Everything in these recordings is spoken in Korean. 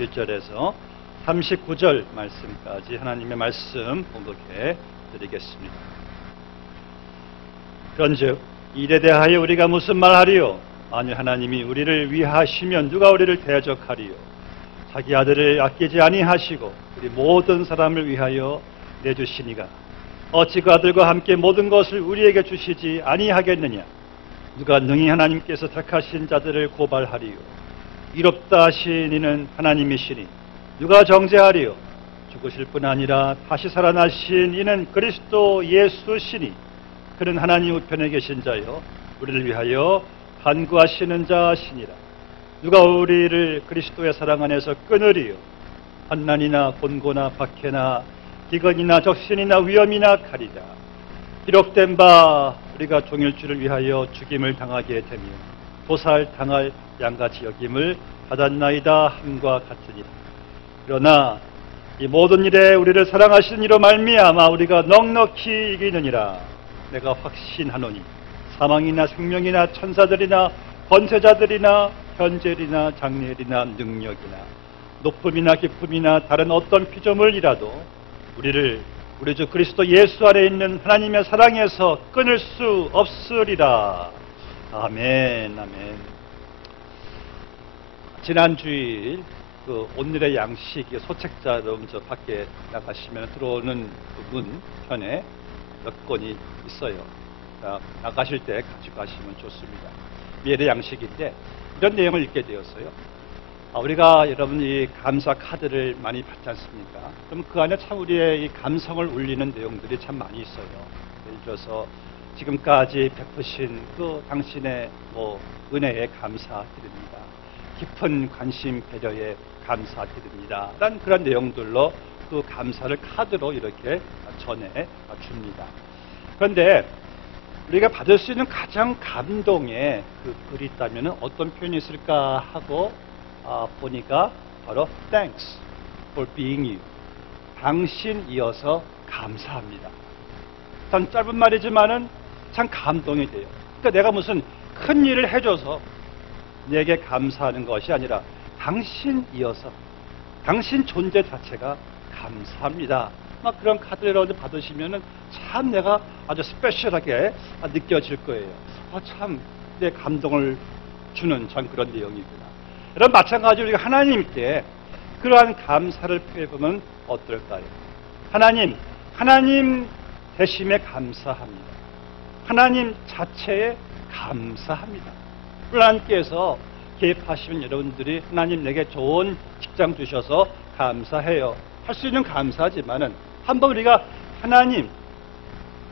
1절에서 39절 말씀까지 하나님의 말씀 공독해 드리겠습니다. 그런즉 일에 대하여 우리가 무슨 말하리요? 만일 하나님이 우리를 위하시면 누가 우리를 대적하리요? 자기 아들을 아끼지 아니하시고 우리 모든 사람을 위하여 내주시니가 어찌 그 아들과 함께 모든 것을 우리에게 주시지 아니하겠느냐? 누가 능히 하나님께서 택하신 자들을 고발하리요? 이롭다 하신 이는 하나님이시니 누가 정죄하리요? 죽으실 뿐 아니라 다시 살아나신 이는 그리스도 예수시니 그는 하나님 우편에 계신 자요 우리를 위하여 간구하시는 자시니라. 누가 우리를 그리스도의 사랑 안에서 끊으리요? 환난이나 곤고나 박해나 기근이나 적신이나 위험이나 칼이라. 기록된 바 우리가 종일주를 위하여 죽임을 당하게 되며 도살 당할 양같이 여김을 받았나이다 함과 같으니라. 그러나 이 모든 일에 우리를 사랑하시는 이로 말미암아 우리가 넉넉히 이기느니라. 내가 확신하노니 사망이나 생명이나 천사들이나 권세자들이나 현재일이나 장래일이나 능력이나 높음이나 깊음이나 다른 어떤 피조물이라도 우리를 우리 주 그리스도 예수 안에 있는 하나님의 사랑에서 끊을 수 없으리라. 아멘, 아멘. 지난 주일 오늘의 양식 소책자 여러분 저 밖에 나가시면 들어오는 문 편에 몇 권이 있어요. 나가실 때 가지고 가시면 좋습니다. 미래의 양식인데 이런 내용을 읽게 되었어요. 우리가 여러분 이 감사 카드를 많이 받지 않습니까? 그럼 그 안에 참 우리의 이 감성을 울리는 내용들이 참 많이 있어요. 예를 들어서 지금까지 베푸신 그 당신의 은혜에 감사드립니다. 깊은 관심 배려에 감사드립니다. 라는 그런 내용들로 그 감사를 카드로 이렇게 전해 줍니다. 그런데 우리가 받을 수 있는 가장 감동의 그 글이 있다면 어떤 표현이 있을까 하고 보니까 바로 Thanks for being you. 당신이어서 감사합니다. 참 짧은 말이지만은 참 감동이 돼요. 그러니까 내가 무슨 큰 일을 해줘서 내게 감사하는 것이 아니라 당신이어서 당신 존재 자체가 감사합니다. 막 그런 카드를 여러분들 받으시면은 참 내가 아주 스페셜하게 느껴질 거예요. 참 내 감동을 주는 참 그런 내용이구나. 여러분 마찬가지로 우리가 하나님께 그러한 감사를 표해보면 어떨까요? 하나님 대심에 감사합니다. 하나님 자체에 감사합니다. 하나님께서 개입하시면 여러분들이 하나님 내게 좋은 직장 주셔서 감사해요. 할 수 있는 감사지만은 한번 우리가 하나님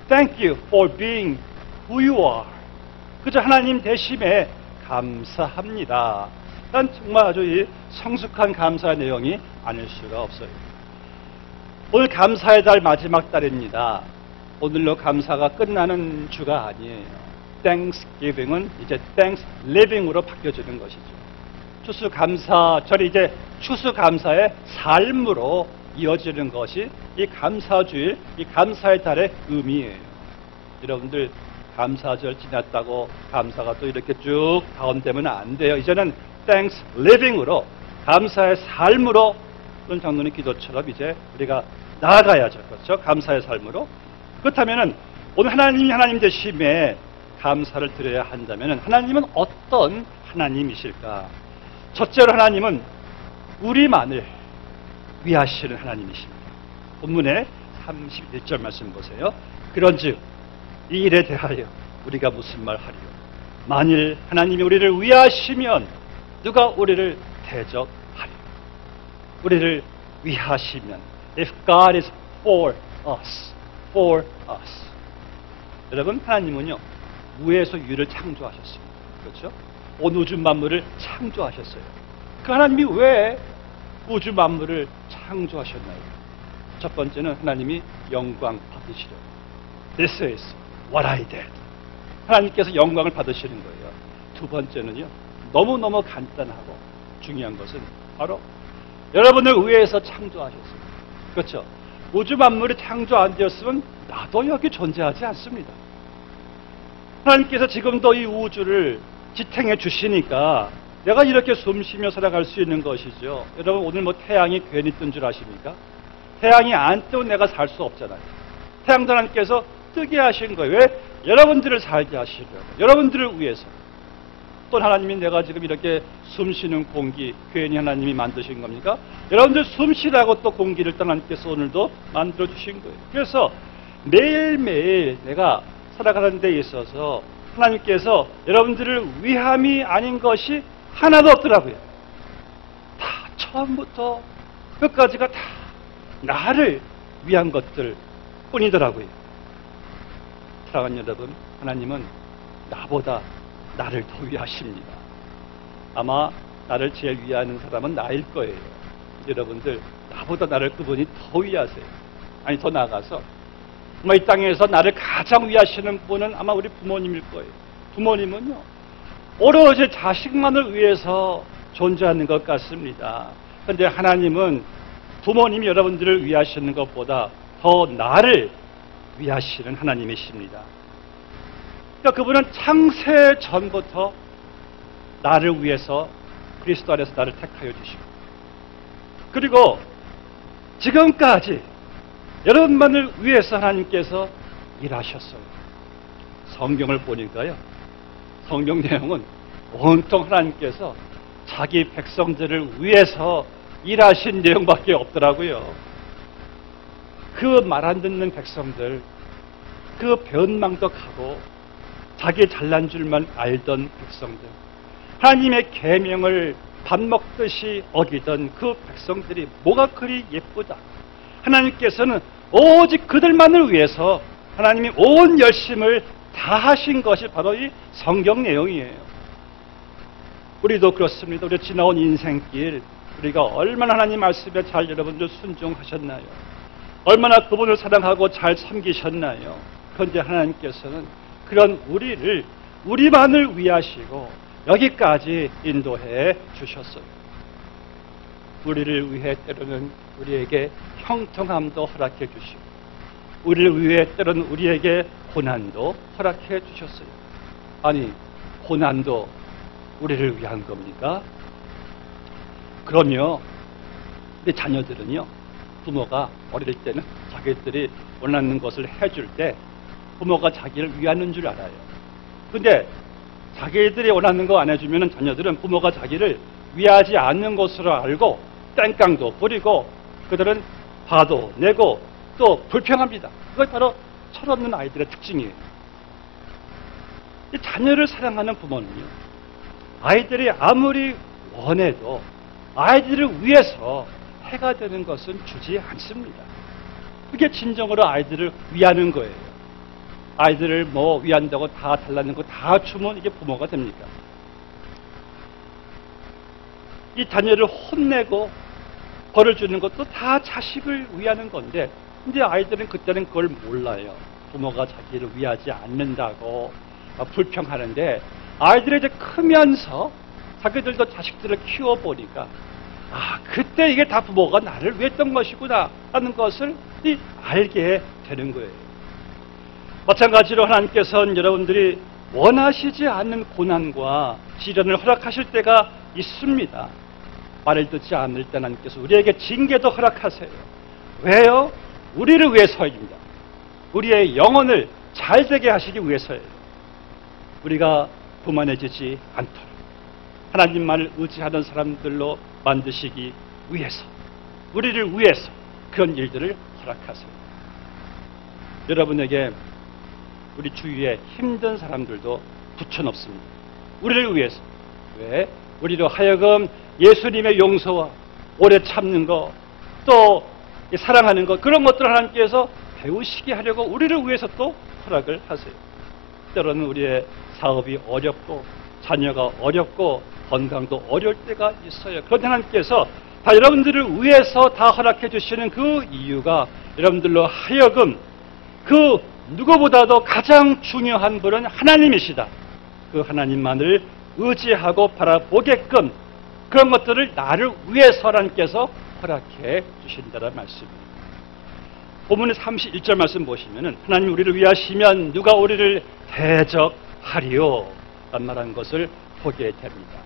Thank you for being who you are. 그저 하나님 대심에 감사합니다. 난 정말 아주 이 성숙한 감사의 내용이 아닐 수가 없어요. 오늘 감사의 달 마지막 달입니다. 오늘로 감사가 끝나는 주가 아니에요. Thanksgiving은 이제 Thanksgiving으로 바뀌어지는 것이죠. 추수감사절이 이제 추수감사의 삶으로 이어지는 것이 이 감사주일, 이 감사의 달의 의미예요. 여러분들 감사절 지났다고 감사가 또 이렇게 쭉 다운되면 안 돼요. 이제는 Thanksgiving으로 감사의 삶으로 그런 장로님 기도처럼 이제 우리가 나아가야죠. 그렇죠? 감사의 삶으로. 그렇다면은 오늘 하나님 되심에 감사를 드려야 한다면은 하나님은 어떤 하나님이실까? 첫째로 하나님은 우리만을 위하시는 하나님이십니다. 본문의 31절 말씀 보세요. 그런즉 이 일에 대하여 우리가 무슨 말 하리요? 만일 하나님이 우리를 위하시면 누가 우리를 대적하리요? 우리를 위하시면 If God is for us. 여러분 하나님은요 무에서 유를 창조하셨습니다. 그렇죠? 온 우주 만물을 창조하셨어요. 그 하나님이 왜 우주 만물을 창조하셨나요? 첫 번째는 하나님이 영광 받으시려고. This is what I did. 하나님께서 영광을 받으시는 거예요. 두 번째는요. 너무너무 간단하고 중요한 것은 바로 여러분을 위해서 창조하셨어요. 그렇죠? 우주 만물이 창조 안 되었으면 나도 여기 존재하지 않습니다. 하나님께서 지금도 이 우주를 지탱해 주시니까 내가 이렇게 숨쉬며 살아갈 수 있는 것이죠. 여러분, 오늘 뭐 태양이 괜히 뜬 줄 아십니까? 태양이 안 뜨면 내가 살 수 없잖아요. 태양도 하나님께서 뜨게 하신 거예요. 왜? 여러분들을 살게 하시려고. 여러분들을 위해서. 또 하나님이 내가 지금 이렇게 숨쉬는 공기 괜히 하나님이 만드신 겁니까? 여러분들 숨쉬라고 또 공기를 하나님께서 오늘도 만들어 주신 거예요. 그래서 매일매일 내가 살아가는 데 있어서 하나님께서 여러분들을 위함이 아닌 것이 하나도 없더라고요. 다 처음부터 끝까지가 다 나를 위한 것들 뿐이더라고요. 사랑하는 여러분, 하나님은 나보다 나를 더 위하십니다. 아마 나를 제일 위하는 사람은 나일 거예요. 여러분들, 나보다 나를 그분이 더 위하세요. 아니, 더 나아가서 이 땅에서 나를 가장 위하시는 분은 아마 우리 부모님일 거예요. 부모님은요, 오로지 자식만을 위해서 존재하는 것 같습니다. 그런데 하나님은 부모님이 여러분들을 위하시는 것보다 더 나를 위하시는 하나님이십니다. 그러니까 그분은 창세 전부터 나를 위해서 그리스도 안에서 나를 택하여 주시고, 그리고 지금까지 여러분만을 위해서 하나님께서 일하셨어요. 성경을 보니까요, 성경 내용은 온통 하나님께서 자기 백성들을 위해서 일하신 내용밖에 없더라고요. 그 말 안 듣는 백성들, 그 변망덕하고 자기 잘난 줄만 알던 백성들, 하나님의 계명을 밥 먹듯이 어기던 그 백성들이 뭐가 그리 예쁘다. 하나님께서는 오직 그들만을 위해서 하나님이 온 열심을 다하신 것이 바로 이 성경 내용이에요. 우리도 그렇습니다. 우리 지나온 인생길, 우리가 얼마나 하나님 말씀에 잘 여러분들 순종하셨나요? 얼마나 그분을 사랑하고 잘 섬기셨나요? 그런데 하나님께서는 그런 우리를, 우리만을 위하시고 여기까지 인도해 주셨어요. 우리를 위해 때로는 우리에게 형통함도 허락해 주시고, 우리를 위해 때로는 우리에게 고난도 허락해 주셨어요. 아니, 고난도 우리를 위한 겁니까? 그럼요, 우리 자녀들은요, 부모가 어릴 때는 자기들이 원하는 것을 해줄 때 부모가 자기를 위하는 줄 알아요. 근데 자기들이 원하는 거 안 해주면 자녀들은 부모가 자기를 위하지 않는 것으로 알고 땡깡도 부리고 그들은 화도 내고 또 불평합니다. 그게 바로 철없는 아이들의 특징이에요. 이 자녀를 사랑하는 부모는요, 아이들이 아무리 원해도 아이들을 위해서 해가 되는 것은 주지 않습니다. 그게 진정으로 아이들을 위하는 거예요. 아이들을 뭐 위한다고 다 달라는 거 다 주면 이게 부모가 됩니까? 이 자녀를 혼내고 벌을 주는 것도 다 자식을 위하는 건데, 근데 아이들은 그때는 그걸 몰라요. 부모가 자기를 위하지 않는다고 불평하는데, 아이들이 이제 크면서 자기들도 자식들을 키워보니까, 아, 그때 이게 다 부모가 나를 위했던 것이구나 하는 것을 알게 되는 거예요. 마찬가지로 하나님께서는 여러분들이 원하시지 않는 고난과 시련을 허락하실 때가 있습니다. 말을 듣지 않을 때 하나님께서 우리에게 징계도 허락하세요. 왜요? 우리를 위해서입니다. 우리의 영혼을 잘 되게 하시기 위해서예요. 우리가 교만해지지 않도록 하나님만을 의지하는 사람들로 만드시기 위해서, 우리를 위해서 그런 일들을 허락하세요. 여러분에게 우리 주위에 힘든 사람들도 붙여놓습니다. 우리를 위해서. 왜? 우리로 하여금 예수님의 용서와 오래 참는 것, 또 사랑하는 것, 그런 것들을 하나님께서 배우시게 하려고 우리를 위해서 또 허락을 하세요. 때로는 우리의 사업이 어렵고 자녀가 어렵고 건강도 어려울 때가 있어요. 그런데 하나님께서 다 여러분들을 위해서 다 허락해 주시는 그 이유가 여러분들로 하여금 그 누구보다도 가장 중요한 분은 하나님이시다. 그 하나님만을 의지하고 바라보게끔 그런 것들을 나를 위해서 하나님께서 허락해 주신다는 말씀입니다. 본문의 31절 말씀 보시면은 하나님 우리를 위하시면 누가 우리를 대적하리요? 라는 말한 것을 보게 됩니다.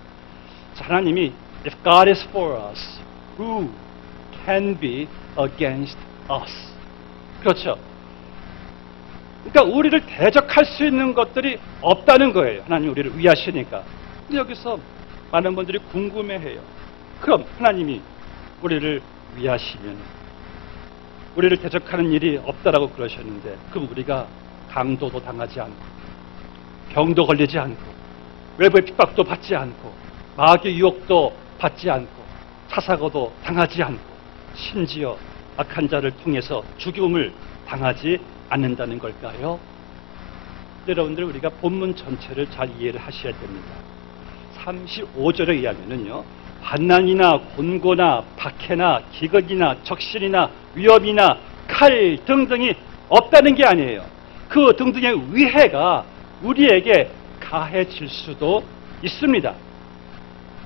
하나님이 If God is for us, who can be against us? 그렇죠. 그러니까 우리를 대적할 수 있는 것들이 없다는 거예요. 하나님 우리를 위하시니까. 근데 여기서 많은 분들이 궁금해해요. 그럼 하나님이 우리를 위하시면 우리를 대적하는 일이 없다라고 그러셨는데 그럼 우리가 강도도 당하지 않고 병도 걸리지 않고 외부의 핍박도 받지 않고 마귀의 유혹도 받지 않고 사사고도 당하지 않고 심지어 악한 자를 통해서 죽임을 당하지 않는다는 걸까요? 여러분들 우리가 본문 전체를 잘 이해를 하셔야 됩니다. 35절에 의하면은요, 환난이나 곤고나 박해나 기근이나 적신이나 위협이나 칼 등등이 없다는 게 아니에요. 그 등등의 위해가 우리에게 가해질 수도 있습니다.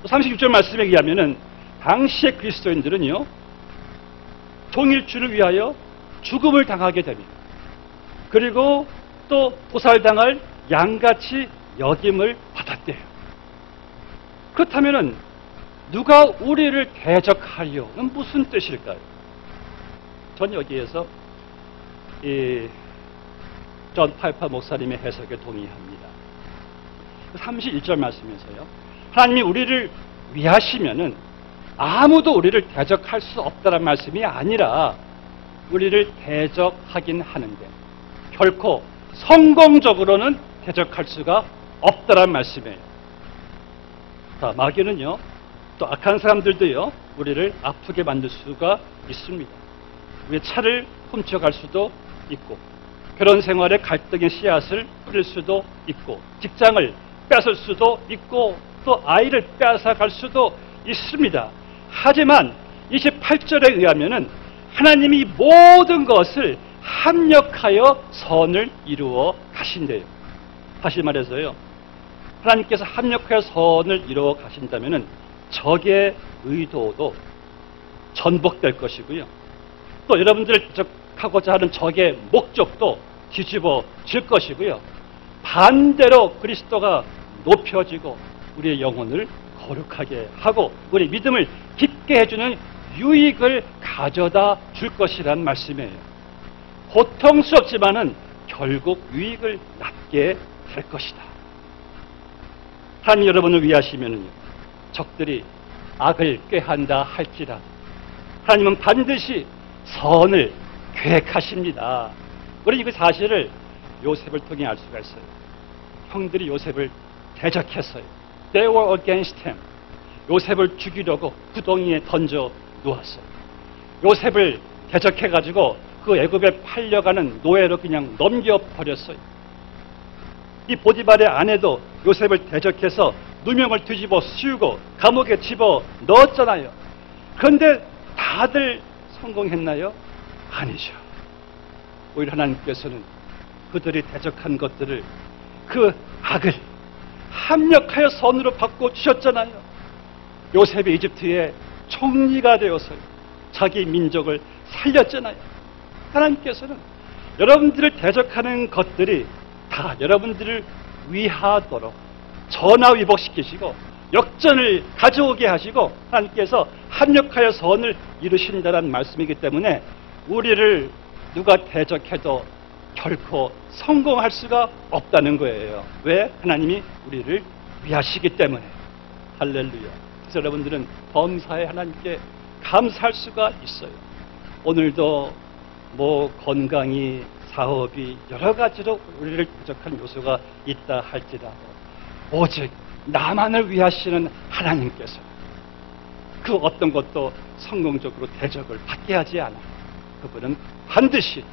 36절 말씀에 의하면은 당시의 그리스도인들은요, 종일주를 위하여 죽음을 당하게 됩니다. 그리고 또 보살당할 양같이 여김을 받았대요. 그렇다면은 누가 우리를 대적하려는 무슨 뜻일까요? 전 여기에서 존 파이퍼 목사님의 해석에 동의합니다. 31절 말씀에서요, 하나님이 우리를 위하시면은 아무도 우리를 대적할 수 없다는 말씀이 아니라 우리를 대적하긴 하는데 결코 성공적으로는 대적할 수가 없다는 말씀이에요. 자, 마귀는요, 또 악한 사람들도요, 우리를 아프게 만들 수가 있습니다. 우리의 차를 훔쳐갈 수도 있고, 결혼 생활에 갈등의 씨앗을 뿌릴 수도 있고, 직장을 뺏을 수도 있고, 또 아이를 뺏어갈 수도 있습니다. 하지만 28절에 의하면은 하나님이 모든 것을 합력하여 선을 이루어 가신대요. 다시 말해서요, 하나님께서 합력하여 선을 이루어 가신다면은 적의 의도도 전복될 것이고요, 또 여러분들을 대적하고자 하는 적의 목적도 뒤집어질 것이고요, 반대로 그리스도가 높여지고 우리의 영혼을 거룩하게 하고 우리 믿음을 깊게 해주는 유익을 가져다 줄 것이란 말씀이에요. 고통스럽지만은 결국 유익을 낳게 될 것이다. 하나님 여러분을 위하시면은요, 적들이 악을 꾀한다 할지라도 하나님은 반드시 선을 계획하십니다. 우리 그 사실을 요셉을 통해 알 수가 있어요. 형들이 요셉을 대적했어요. They were against him. 요셉을 죽이려고 구덩이에 던져 놓았어요. 요셉을 대적해가지고 그 애굽에 팔려가는 노예로 그냥 넘겨버렸어요. 이 보디발의 아내도 요셉을 대적해서 누명을 뒤집어 씌우고 감옥에 집어 넣었잖아요. 그런데 다들 성공했나요? 아니죠. 오히려 하나님께서는 그들이 대적한 것들을, 그 악을 합력하여 선으로 바꿔주셨잖아요. 요셉이 이집트의 총리가 되어서 자기 민족을 살렸잖아요. 하나님께서는 여러분들을 대적하는 것들이 다 여러분들을 위하도록 전화위복시키시고 역전을 가져오게 하시고 하나님께서 합력하여 선을 이루신다는 말씀이기 때문에 우리를 누가 대적해도 결코 성공할 수가 없다는 거예요. 왜? 하나님이 우리를 위하시기 때문에. 할렐루야. 그래서 여러분들은 범사에 하나님께 감사할 수가 있어요. 오늘도 뭐 건강이, 사업이 여러 가지로 우리를 대적하는 요소가 있다 할지라도 오직 나만을 위하시는 하나님께서 그 어떤 것도 성공적으로 대적을 받게 하지 않아. 그분은 반드시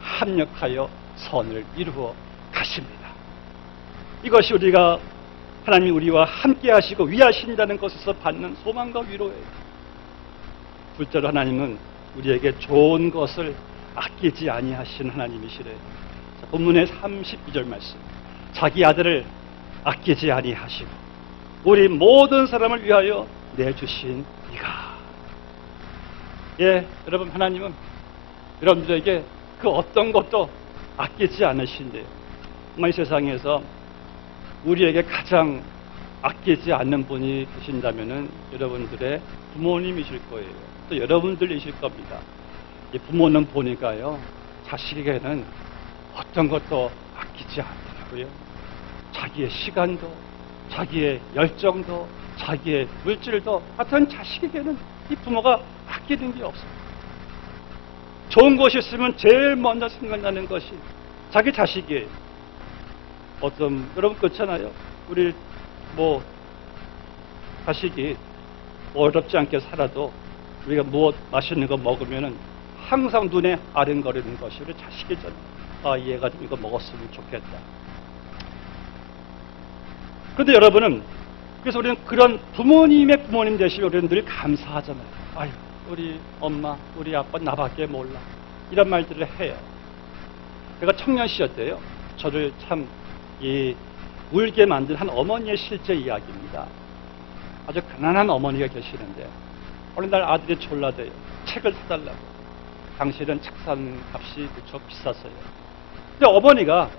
합력하여 선을 이루어 가십니다. 이것이 우리가 하나님이 우리와 함께 하시고 위하신다는 것에서 받는 소망과 위로예요. 둘째로 하나님은 우리에게 좋은 것을 아끼지 아니하신 하나님이시래요. 본문의 32절 말씀, 자기 아들을 아끼지 아니하시고 우리 모든 사람을 위하여 내주신 이가. 예, 여러분, 하나님은 여러분들에게 그 어떤 것도 아끼지 않으신대요. 정말 이 세상에서 우리에게 가장 아끼지 않는 분이 계신다면은 여러분들의 부모님이실 거예요. 또 여러분들이실 겁니다. 이 부모는 보니까요, 자식에게는 어떤 것도 아끼지 않더라고요. 자기의 시간도, 자기의 열정도, 자기의 물질도 하여튼 자식에게는 이 부모가 아끼는 게 없어요. 좋은 것이 있으면 제일 먼저 생각나는 것이 자기 자식이에요. 여러분 그렇잖아요. 우리 자식이 어렵지 않게 살아도 우리가 무엇 맛있는 거 먹으면은 항상 눈에 아른거리는 것이 우리 자식이잖아요. 아, 얘가 좀 이거 먹었으면 좋겠다. 그런데 여러분은, 그래서 우리는 그런 부모님의 부모님 되시면 우리는 늘 감사하잖아요. 아유, 우리 엄마, 우리 아빠 나밖에 몰라. 이런 말들을 해요. 제가 청년 시절 저를 참 울게 만든 한 어머니의 실제 이야기입니다. 아주 가난한 어머니가 계시는데 어느 날 아들이 졸라대요. 책을 사달라고. 당시에는 책 사는 값이 무척 비쌌어요. 근데 어머니가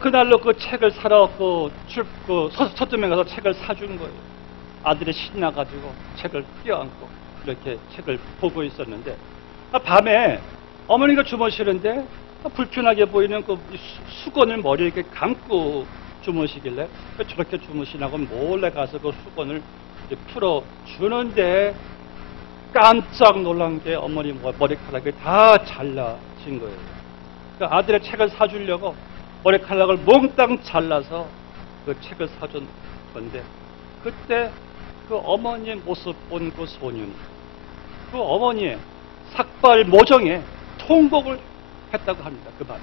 그날로 그 책을 사러 서점에 가서 책을 사준 거예요. 아들이 신나가지고 책을 껴안고 이렇게 책을 보고 있었는데 밤에 어머니가 주무시는데 불편하게 보이는 그 수건을 머리에 이렇게 감고 주무시길래 저렇게 주무시나고 몰래 가서 그 수건을 풀어주는데 깜짝 놀란 게 어머니 머리카락이 다 잘라진 거예요. 그러니까 아들의 책을 사주려고 머리카락을 몽땅 잘라서 그 책을 사준 건데 그때 그 어머니의 모습 본 그 소년이 그 어머니의 삭발 모정에 통곡을 했다고 합니다. 그 밤에.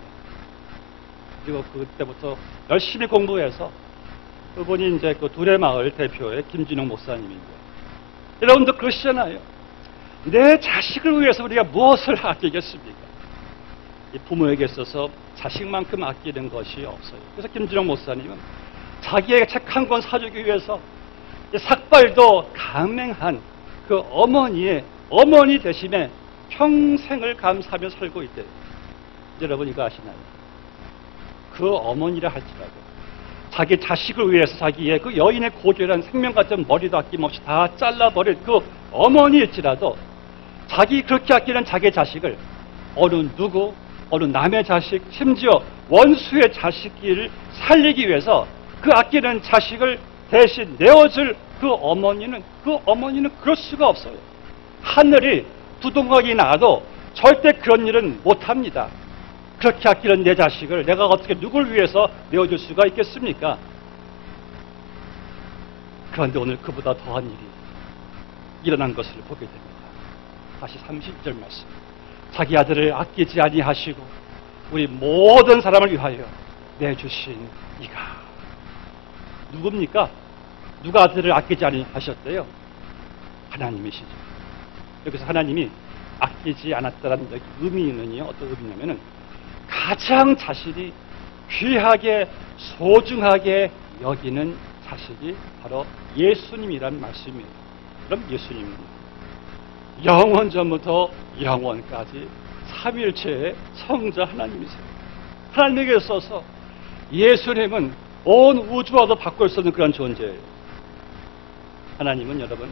그리고 그때부터 열심히 공부해서 그분이 이제 그 두레마을 대표의 김진웅 목사님인데 여러분도 그러시잖아요. 내 자식을 위해서 우리가 무엇을 아끼겠습니까? 이 부모에게 있어서 자식만큼 아끼는 것이 없어요. 그래서 김진웅 목사님은 자기의 책 한 권 사주기 위해서 삭발도 감행한 그 어머니의 어머니 대신에 평생을 감사하며 살고 있대요. 여러분 이거 아시나요? 그 어머니라 할지라도 자기 자식을 위해서 자기의 그 여인의 고결한 생명 같은 머리도 아낌없이 다 잘라버린 그 어머니일지라도 자기 그렇게 아끼는 자기 자식을 어느 남의 자식, 심지어 원수의 자식을 살리기 위해서 그 아끼는 자식을 대신 내어줄 그 어머니는 그럴 수가 없어요. 하늘이 두동강이 나도 절대 그런 일은 못합니다. 그렇게 아끼는 내 자식을 내가 어떻게 누굴 위해서 내어줄 수가 있겠습니까? 그런데 오늘 그보다 더한 일이 일어난 것을 보게 됩니다. 다시 32절 말씀. 자기 아들을 아끼지 아니하시고 우리 모든 사람을 위하여 내주신 이가 누굽니까? 누가 아들을 아끼지 아니하셨대요? 하나님이시죠. 여기서 하나님이 아끼지 않았다는 의미는요, 어떤 의미냐면은 가장 자신이 귀하게 소중하게 여기는 자식이 바로 예수님이란 말씀이에요. 그럼 예수님은 영원 전부터 영원까지 삼위일체의 성자 하나님이세요. 하나님에게 있어서 예수님은 온 우주와도 바꿀 수 없는 그런 존재예요. 하나님은 여러분,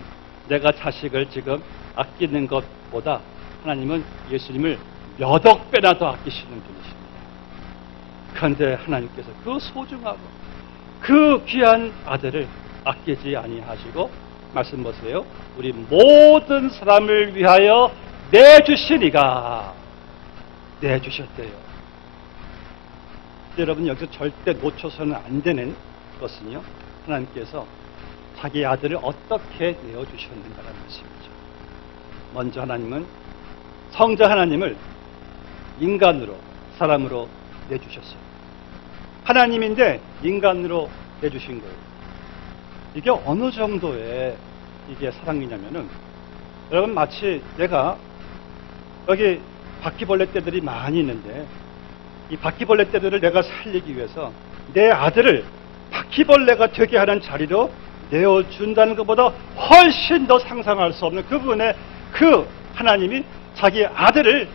내가 자식을 지금 아끼는 것보다 하나님은 예수님을 몇억 배나 더 아끼시는 분이십니다. 그런데 하나님께서 그 소중하고 그 귀한 아들을 아끼지 아니하시고 말씀 보세요. 우리 모든 사람을 위하여 내주시니가 내주셨대요. 여러분 여기서 절대 놓쳐서는 안 되는 것은요. 하나님께서 자기 아들을 어떻게 내어주셨는가라는 말씀이죠. 먼저 하나님은 성자 하나님을 인간으로 사람으로 내주셨어요. 하나님인데 인간으로 내주신 거예요. 이게 어느 정도의 이게 사랑이냐면은 여러분 마치 내가 여기 바퀴벌레 떼들이 많이 있는데 이 바퀴벌레 떼들을 내가 살리기 위해서 내 아들을 바퀴벌레가 되게 하는 자리로 내어준다는 것보다 훨씬 더 상상할 수 없는 그분의 그 하나님이 자기 아들을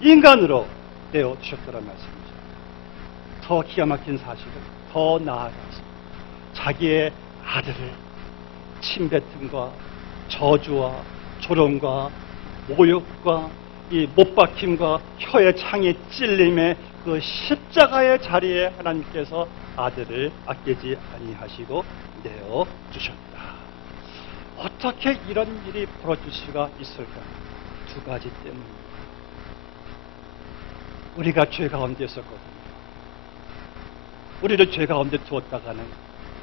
인간으로 내어주셨다는 말씀이죠. 더 기가 막힌 사실은 더 나아가서 자기의 아들을 침뱉음과 저주와 조롱과 모욕과 이 못박힘과 혀의 창이 찔림의 그 십자가의 자리에 하나님께서 아들을 아끼지 아니하시고 내어 주셨다. 어떻게 이런 일이 벌어질 수가 있을까? 두 가지 때문입니다. 우리가 죄 가운데 있었거든요. 우리를 죄 가운데 두었다가는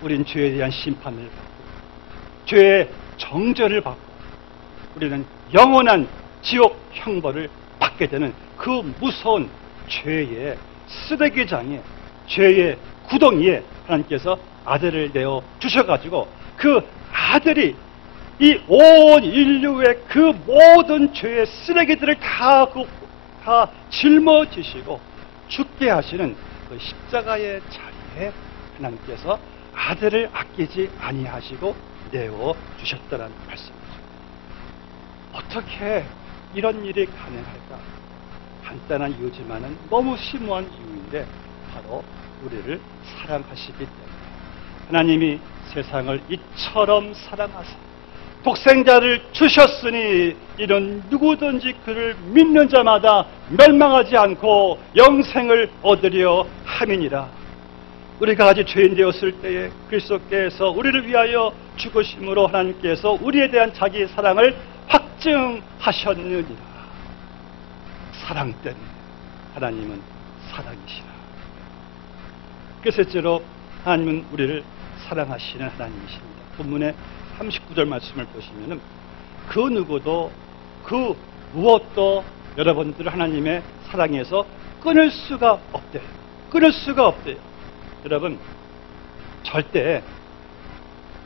우린 죄에 대한 심판을 받고 죄의 정죄를 받고 우리는 영원한 지옥 형벌을 받게 되는 그 무서운 죄의 쓰레기장에 죄의 구덩이에 하나님께서 아들을 내어 주셔가지고 그 아들이 이 온 인류의 그 모든 죄의 쓰레기들을 다 짊어지시고 죽게 하시는 그 십자가의 자리에 하나님께서 아들을 아끼지 아니하시고 내어 주셨다는 말씀이죠. 어떻게 이런 일이 가능할까? 간단한 이유지만은 너무 심오한 이유인데 바로 우리를 사랑하시기 때문에 하나님이 세상을 이처럼 사랑하사 독생자를 주셨으니 이는 누구든지 그를 믿는 자마다 멸망하지 않고 영생을 얻으려 함이니라. 우리가 아직 죄인 되었을 때에 그리스도께서 우리를 위하여 죽으심으로 하나님께서 우리에 대한 자기의 사랑을 확증하셨느니라. 사랑 때문에 하나님은 사랑이시라. 그 셋째로 하나님은 우리를 사랑하시는 하나님이십니다. 본문의 39절 말씀을 보시면은 그 누구도 그 무엇도 여러분들 하나님의 사랑에서 끊을 수가 없대요. 끊을 수가 없대요. 여러분 절대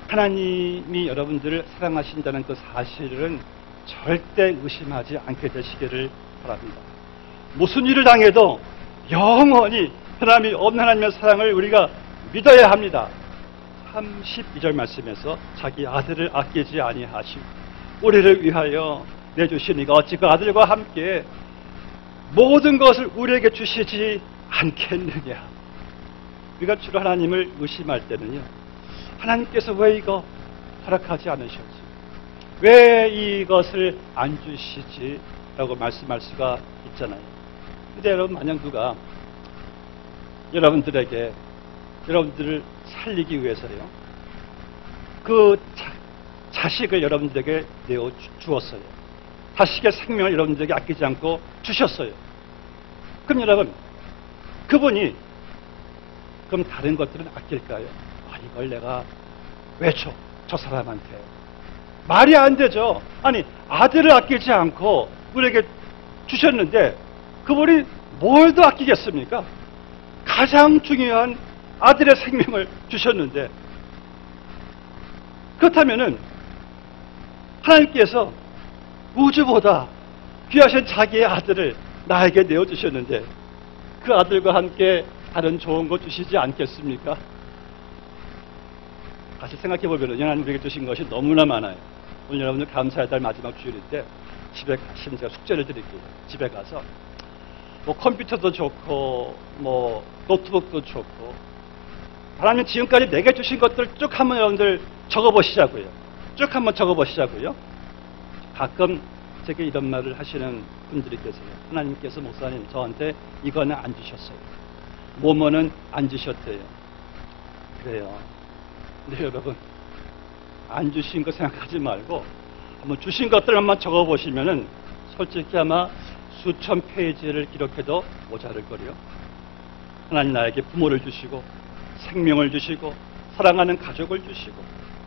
하나님이 여러분들을 사랑하신다는 그 사실은 절대 의심하지 않게 되시기를 바랍니다. 무슨 일을 당해도 영원히 하나님이 없는 하나님의 사랑을 우리가 믿어야 합니다. 32절 말씀에서 자기 아들을 아끼지 아니하시고 우리를 위하여 내주시니가 어찌 그 아들과 함께 모든 것을 우리에게 주시지 않겠느냐. 우리가 주로 하나님을 의심할 때는요, 하나님께서 왜 이거 허락하지 않으셨지? 왜 이것을 안 주시지? 라고 말씀할 수가 있잖아요. 근데 여러분, 만약 누가 여러분들에게 여러분들을 살리기 위해서요, 그 자식을 여러분들에게 내어 주었어요. 자식의 생명을 여러분들에게 아끼지 않고 주셨어요. 그럼 여러분, 그분이 그럼 다른 것들은 아낄까요? 이걸 내가 왜 줘? 저 사람한테. 말이 안 되죠. 아니, 아들을 아끼지 않고 우리에게 주셨는데 그분이 뭘 더 아끼겠습니까? 가장 중요한 아들의 생명을 주셨는데, 그렇다면은 하나님께서 우주보다 귀하신 자기의 아들을 나에게 내어주셨는데 그 아들과 함께 다른 좋은 거 주시지 않겠습니까? 다시 생각해보면 하나님 우리에게 주신 것이 너무나 많아요. 오늘 여러분들 감사의 달 마지막 주일인데 집에 가시면 제가 숙제를 드릴게요. 집에 가서 뭐 컴퓨터도 좋고 뭐 노트북도 좋고 하나님 지금까지 내게 주신 것들 쭉 한번 여러분들 적어보시자고요. 쭉 한번 적어보시자고요. 가끔 제게 이런 말을 하시는 분들이 계세요. 하나님께서 목사님 저한테 이거는 안 주셨어요. 뭐뭐는 안 주셨대요. 그래요. 근데 여러분, 안 주신 거 생각하지 말고 한번 주신 것들 한번 적어보시면은 솔직히 아마 수천 페이지를 기록해도 모자랄 거예요. 하나님 나에게 부모를 주시고 생명을 주시고 사랑하는 가족을 주시고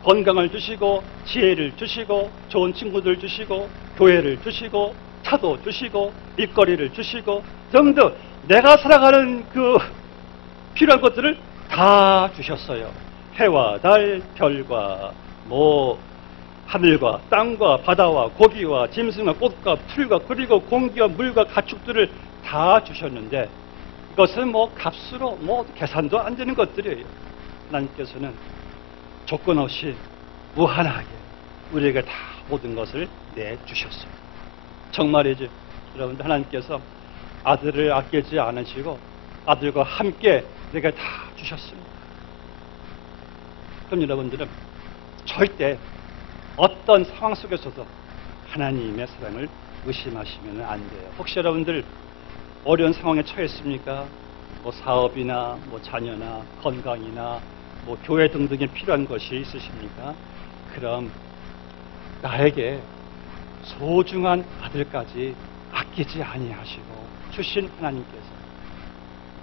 건강을 주시고 지혜를 주시고 좋은 친구들 주시고 교회를 주시고 차도 주시고 일거리를 주시고 등등 내가 살아가는 그 필요한 것들을 다 주셨어요. 해와 달, 별과 뭐 하늘과 땅과 바다와 고기와 짐승과 꽃과 풀과 그리고 공기와 물과 가축들을 다 주셨는데 이것은 뭐 값으로 뭐 계산도 안 되는 것들이에요. 하나님께서는 조건 없이 무한하게 우리에게 다 모든 것을 내주셨어요. 정말이지 여러분들, 하나님께서 아들을 아끼지 않으시고 아들과 함께 우리에게 다 주셨습니다. 그럼 여러분들은 절대 어떤 상황 속에서도 하나님의 사랑을 의심하시면 안 돼요. 혹시 여러분들 어려운 상황에 처했습니까? 뭐 사업이나 뭐 자녀나 건강이나 뭐 교회 등등에 필요한 것이 있으십니까? 그럼 나에게 소중한 아들까지 아끼지 아니하시고 주신 하나님께서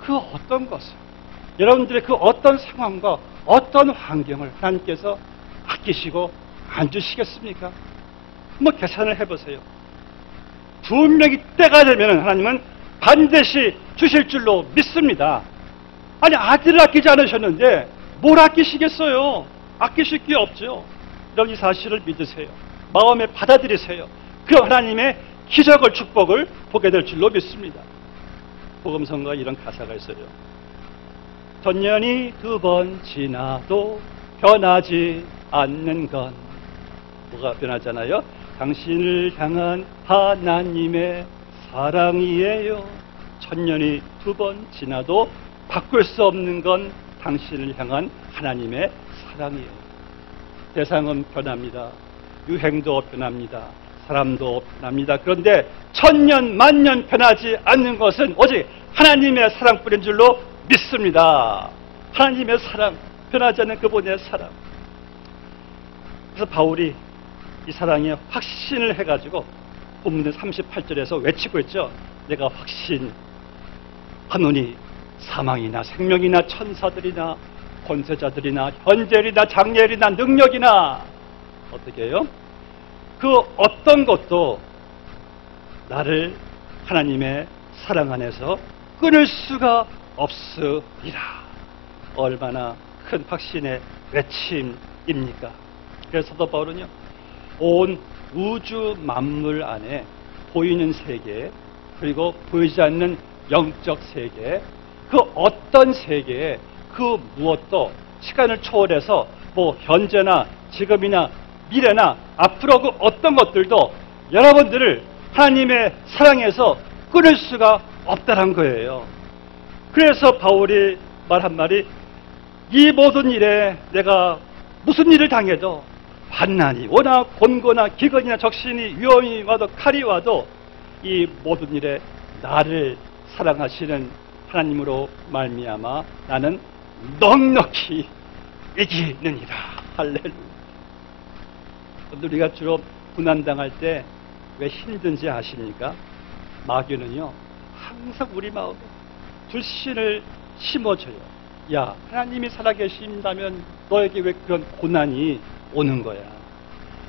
그 어떤 것을, 여러분들의 그 어떤 상황과 어떤 환경을 하나님께서 아끼시고 안 주시겠습니까? 한번 계산을 해보세요. 분명히 때가 되면 하나님은 반드시 주실 줄로 믿습니다. 아니, 아들을 아끼지 않으셨는데 뭘 아끼시겠어요? 아끼실 게 없죠. 여러분 이 사실을 믿으세요. 마음에 받아들이세요. 그 하나님의 기적을, 축복을 보게 될 줄로 믿습니다. 복음성가에 이런 가사가 있어요. 전년이 2번 지나도 변하지 않는 건 뭐가 변하잖아요? 당신을 향한 하나님의 사랑이에요. 천년이 2번 지나도 바꿀 수 없는 건 당신을 향한 하나님의 사랑이에요. 대상은 변합니다. 유행도 변합니다. 사람도 변합니다. 그런데 천년 만년 변하지 않는 것은 오직 하나님의 사랑뿐인 줄로 믿습니다. 하나님의 사랑, 변하지 않는 그분의 사랑. 그래서 바울이 이 사랑에 확신을 해가지고 본문 38절에서 외치고 있죠. 내가 확신하노니 사망이나 생명이나 천사들이나 권세자들이나 현재일이나 장래일이나 능력이나 어떻게 해요? 그 어떤 것도 나를 하나님의 사랑 안에서 끊을 수가 없으리라. 얼마나 큰 확신의 외침입니까? 그래서 사도 바울은요, 온 우주 만물 안에 보이는 세계 그리고 보이지 않는 영적 세계, 그 어떤 세계에 그 무엇도 시간을 초월해서 뭐 현재나 지금이나 미래나 앞으로 그 어떤 것들도 여러분들을 하나님의 사랑에서 끊을 수가 없다는 거예요. 그래서 바울이 말한 말이, 이 모든 일에 내가 무슨 일을 당해도 환난이 오나 곤고나 기근이나 적신이 위험이 와도 칼이 와도 이 모든 일에 나를 사랑하시는 하나님으로 말미암아 나는 넉넉히 이기느니라. 할렐루야. 우리가 주로 고난당할 때 왜 힘든지 아십니까? 마귀는요 항상 우리 마음에 불신을 심어줘요. 야, 하나님이 살아계신다면 너에게 왜 그런 고난이 오는 거야?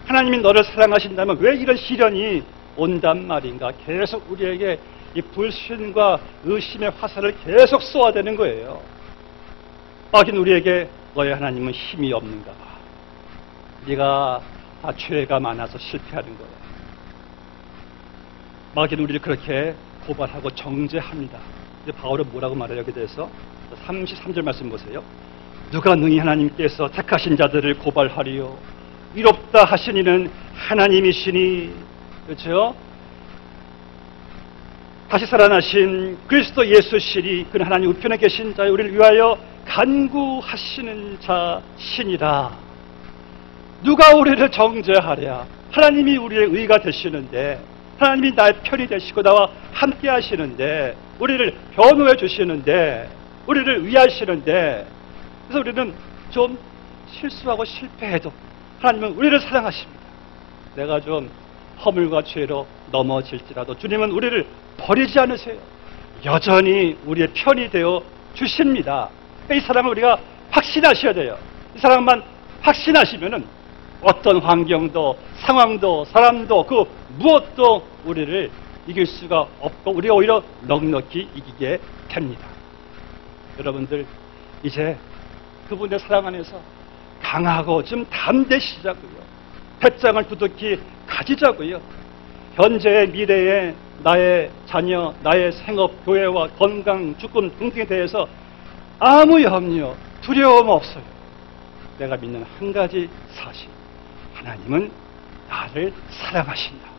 하나님이 너를 사랑하신다면 왜 이런 시련이 온단 말인가? 계속 우리에게 이 불신과 의심의 화살을 계속 쏘아대는 거예요. 마귀는 우리에게 너의 하나님은 힘이 없는가 봐. 네가 다 죄가 많아서 실패하는 거야. 마귀는 우리를 그렇게 고발하고 정죄합니다. 이제 바울은 뭐라고 말해요? 여기에 대해서 33절 말씀 보세요. 누가 능히 하나님께서 택하신 자들을 고발하리요? 이롭다 하신 이는 하나님이시니. 그렇죠? 다시 살아나신 그리스도 예수시니 그는 하나님 우편에 계신 자여 우리를 위하여 간구하시는 자시니라. 누가 우리를 정죄하랴? 하나님이 우리의 의가 되시는데, 하나님이 나의 편이 되시고 나와 함께 하시는데, 우리를 변호해 주시는데, 우리를 위하시는데, 그래서 우리는 좀 실수하고 실패해도 하나님은 우리를 사랑하십니다. 내가 좀 허물과 죄로 넘어질지라도 주님은 우리를 버리지 않으세요. 여전히 우리의 편이 되어 주십니다. 이 사랑을 우리가 확신하셔야 돼요. 이 사랑만 확신하시면은 어떤 환경도 상황도 사람도 그 무엇도 우리를 이길 수가 없고 우리가 오히려 넉넉히 이기게 됩니다. 여러분들 이제 그분의 사랑 안에서 강하고 좀 담대시자고요. 배짱을 두둑히 가지자고요. 현재의 미래의 나의 자녀, 나의 생업, 교회와 건강, 죽음 등등에 대해서 아무 염려, 두려움 없어요. 내가 믿는 한 가지 사실, 하나님은 나를 사랑하신다.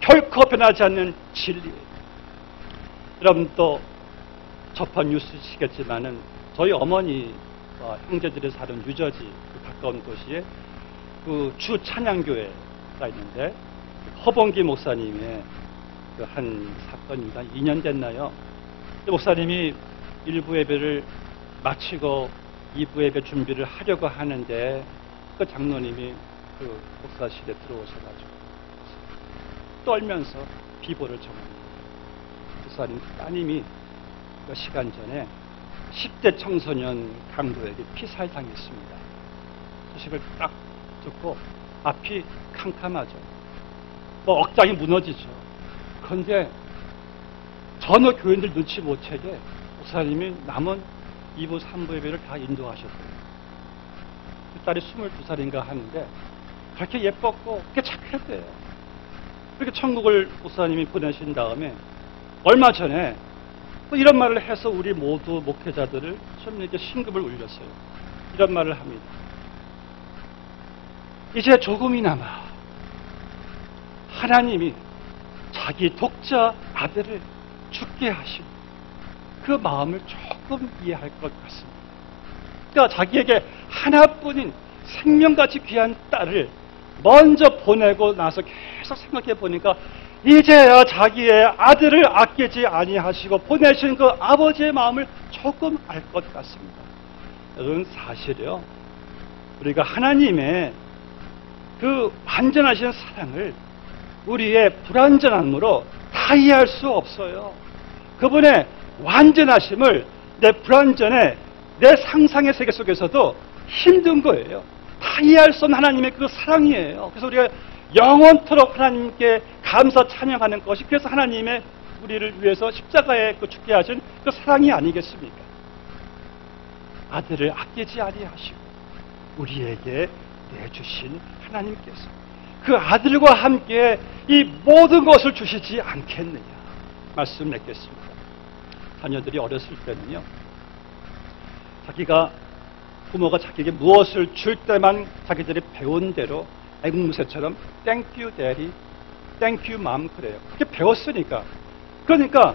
결코 변하지 않는 진리예요. 여러분 또 접한 뉴스시겠지만은 저희 어머니와 형제들이 사는 뉴저지 가까운 도시에 그 주 찬양교회가 있는데 허봉기 목사님의 그 한 사건입니다. 2년 됐나요? 목사님이 1부 예배를 마치고 2부 예배 준비를 하려고 하는데 그 장로님이 그 목사실에 들어오셔가지고 떨면서 비보를 전합니다. 목사님 따님이 몇 시간 전에 10대 청소년 강도에게 피살당했습니다. 소식을 딱 듣고 앞이 캄캄하죠. 뭐 억장이 무너지죠. 그런데 전혀 교인들 눈치 못 채게 목사님이 남은 2부, 3부 예배를 다 인도하셨어요. 그 딸이 22살인가 하는데 그렇게 예뻤고 그렇게 착했대요. 그렇게 천국을 목사님이 보내신 다음에 얼마 전에 또 이런 말을 해서 우리 모두 목회자들을 좀 이렇게 심금을 울렸어요. 이런 말을 합니다. 이제 조금이나마 하나님이 자기 독자 아들을 죽게 하신 그 마음을 조금 이해할 것 같습니다. 그러니까 자기에게 하나뿐인 생명같이 귀한 딸을 먼저 보내고 나서 계속 생각해 보니까 이제야 자기의 아들을 아끼지 아니하시고 보내신 그 아버지의 마음을 조금 알 것 같습니다. 여러분 사실이요, 우리가 하나님의 그 완전하신 사랑을 우리의 불완전함으로 다 이해할 수 없어요. 그분의 완전하심을 내 불완전의 내 상상의 세계 속에서도 힘든 거예요. 다 이해할 수 없는 하나님의 그 사랑이에요. 그래서 우리가 영원토록 하나님께 감사 찬양하는 것이 그래서 하나님의 우리를 위해서 십자가에 그 죽게 하신 그 사랑이 아니겠습니까? 아들을 아끼지 아니하시고 우리에게 내주신 하나님께서 그 아들과 함께 이 모든 것을 주시지 않겠느냐 말씀 맺겠습니다. 자녀들이 어렸을 때는요, 자기가 부모가 자기에게 무엇을 줄 때만 자기들이 배운 대로 앵무새처럼 Thank you, Daddy, Thank you, Mom 그래요. 그렇게 배웠으니까. 그러니까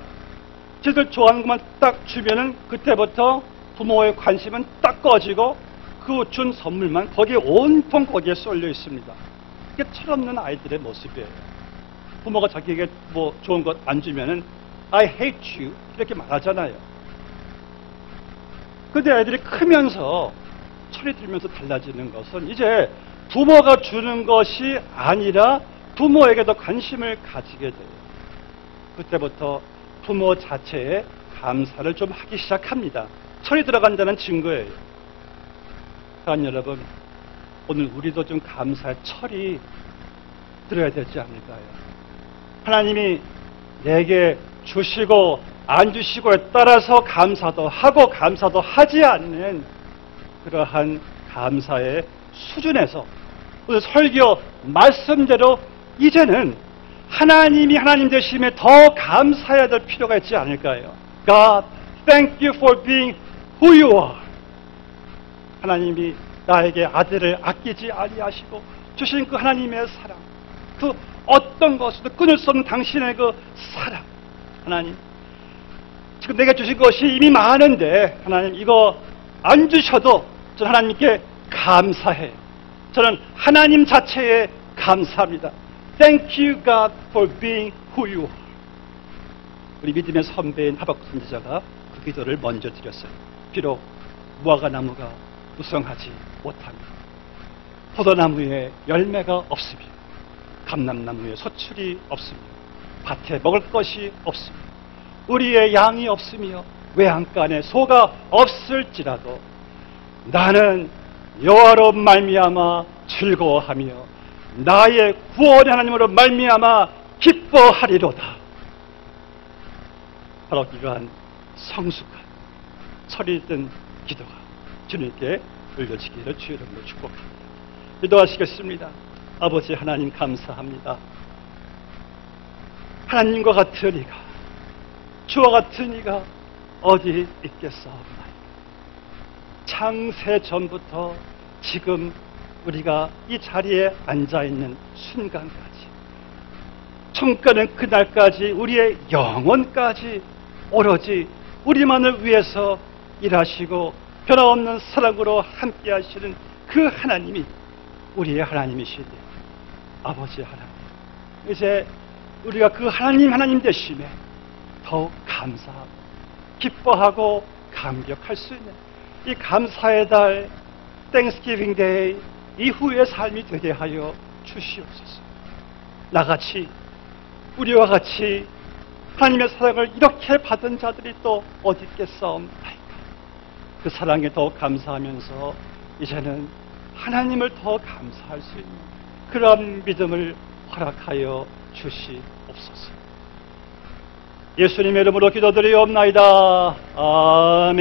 쟤들 좋아하는 것만 딱 주면은 그때부터 부모의 관심은 딱 꺼지고 그 준 선물만 거기에 온통 거기에 쏠려 있습니다. 이게 철없는 아이들의 모습이에요. 부모가 자기에게 뭐 좋은 것 안 주면은 I hate you 이렇게 말하잖아요. 근데 아이들이 크면서 철이 들면서 달라지는 것은 이제 부모가 주는 것이 아니라 부모에게도 관심을 가지게 돼요. 그때부터 부모 자체에 감사를 좀 하기 시작합니다. 철이 들어간다는 증거예요. 사랑 여러분, 오늘 우리도 좀 감사의 철이 들어야 되지 않을까요? 하나님이 내게 주시고 안 주시고에 따라서 감사도 하고 감사도 하지 않는 그러한 감사의 수준에서 오늘 설교 말씀대로 이제는 하나님이 하나님 되심에 더 감사해야 될 필요가 있지 않을까요? God, thank you for being who you are. 하나님이 나에게 아들을 아끼지 아니하시고 주신 그 하나님의 사랑, 그 어떤 것으로도 끊을 수 없는 당신의 그 사랑. 하나님, 지금 내게 주신 것이 이미 많은데 하나님 이거 안 주셔도 저는 하나님께 감사해요. 저는 하나님 자체에 감사합니다. Thank you God for being who you are. 우리 믿음의 선배인 하박국 선지자가 그 기도를 먼저 드렸어요. 비록 무화과 나무가 무성하지 못하며 포도나무에 열매가 없으며 감람나무에 소출이 없으며 밭에 먹을 것이 없으며 우리의 양이 없으며 외양간에 소가 없을지라도 나는 여호와로 말미암아 즐거워하며 나의 구원의 하나님으로 말미암아 기뻐하리로다. 바로 이러한 성숙한 철이 든 기도가 주님께 들려지기를 주의 이름으로 축복합니다. 기도하시겠습니다. 아버지 하나님 감사합니다. 하나님과 같은 이가 주와 같은 이가 어디 있겠사옵나이까. 창세 전부터 지금 우리가 이 자리에 앉아있는 순간까지 천가는 그날까지 우리의 영혼까지 오로지 우리만을 위해서 일하시고 변함없는 사랑으로 함께 하시는 그 하나님이 우리의 하나님이시니 아버지 하나님, 이제 우리가 그 하나님 되심에 더욱 감사하고 기뻐하고 감격할 수 있는 이 감사의 달 땡스기빙 데이 이후의 삶이 되게 하여 주시옵소서. 나같이 우리와 같이 하나님의 사랑을 이렇게 받은 자들이 또 어디 있겠사옵나이까. 그 사랑에 더 감사하면서 이제는 하나님을 더 감사할 수 있는 그런 믿음을 허락하여 주시옵소서. 예수님의 이름으로 기도드리옵나이다. 아멘.